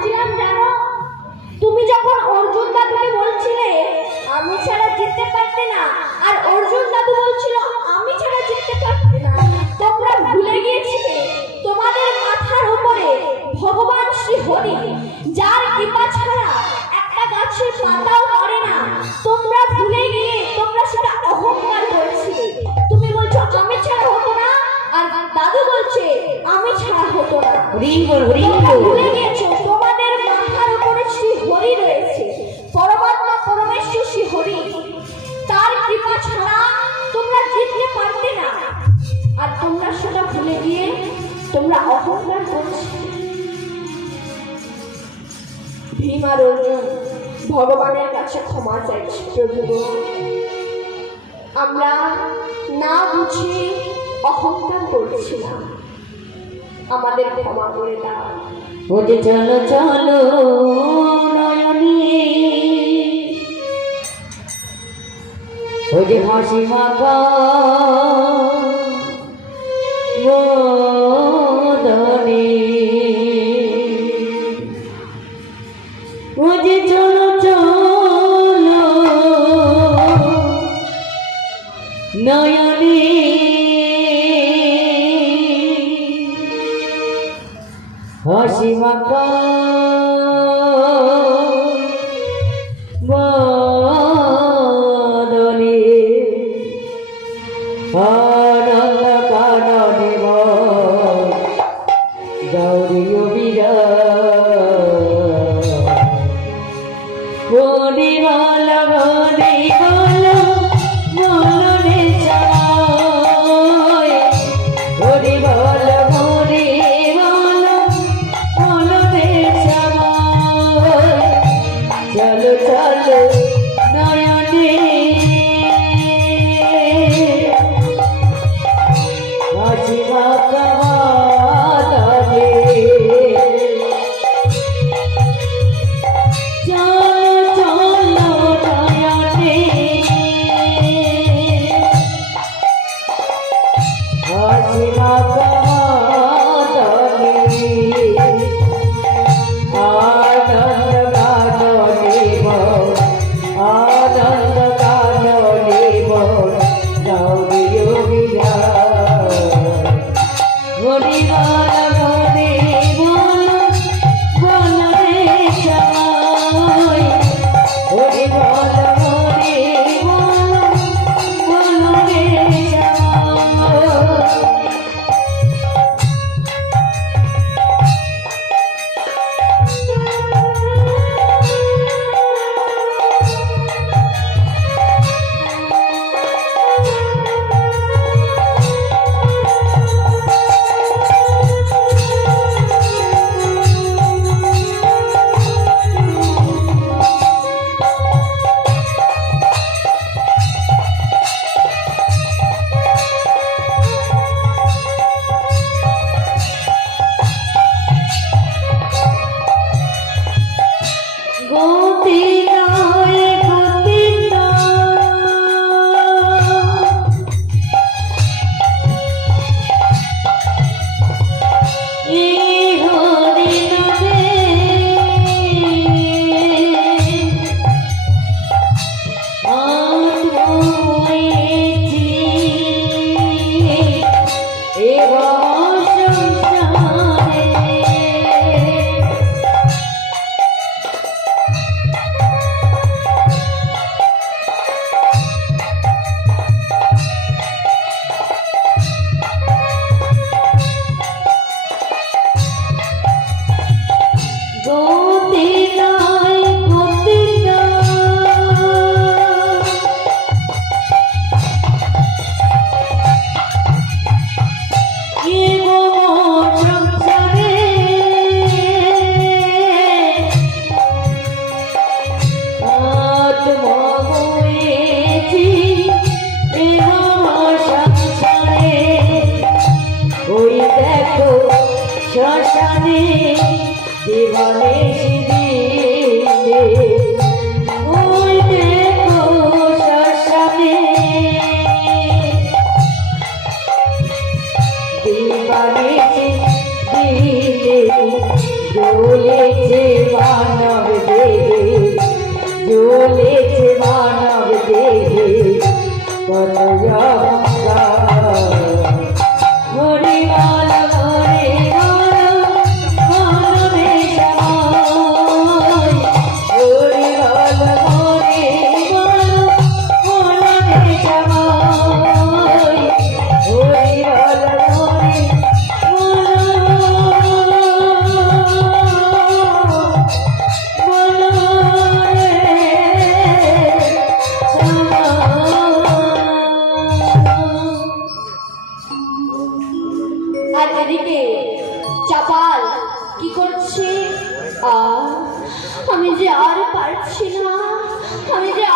হাসছিলাম জানো? তুমি যখন অর্জুন দাদুকে বলছিলে, আমি ছাড়া জিততে পারতে না, আর অর্জুন দাদু বলছিল, আমি ছাড়া জিততে পারতে না, তোমরা ভুলে গিয়েছিলে। তোমাদের মাথার উপরে ভগবান শ্রী হরি, যার কৃপা ছাড়া একটা গাছের পাতাও নড়ে না। তোমরা ভুলে গিয়ে তোমরা সেটা অহংকার করেছিলে। তুমি বলছো, আমি ছাড়া হতো না, আর দাদু বলছে, আমি ছাড়া হতো না। হরি হরি তোমরা অহংকার করছ। ভীম আর ভগবানের কাছে ক্ষমা চাইছে প্রভু। আমরা না বুঝে অহংকার করছিলাম। আমাদের ক্ষমা করে দাও। ওরে চলো চলো, নয়নী। ওরে হাসি মাখা ওরে চলো চলো। নয়নী হাসি মাখা বদনে Oh Yeah. শ্মশানে জীবনে দিলে জ্বলেছে মানব দেহে জ্বলেছে মানব দেহে কত আমি যে আর পারছি না আমি যে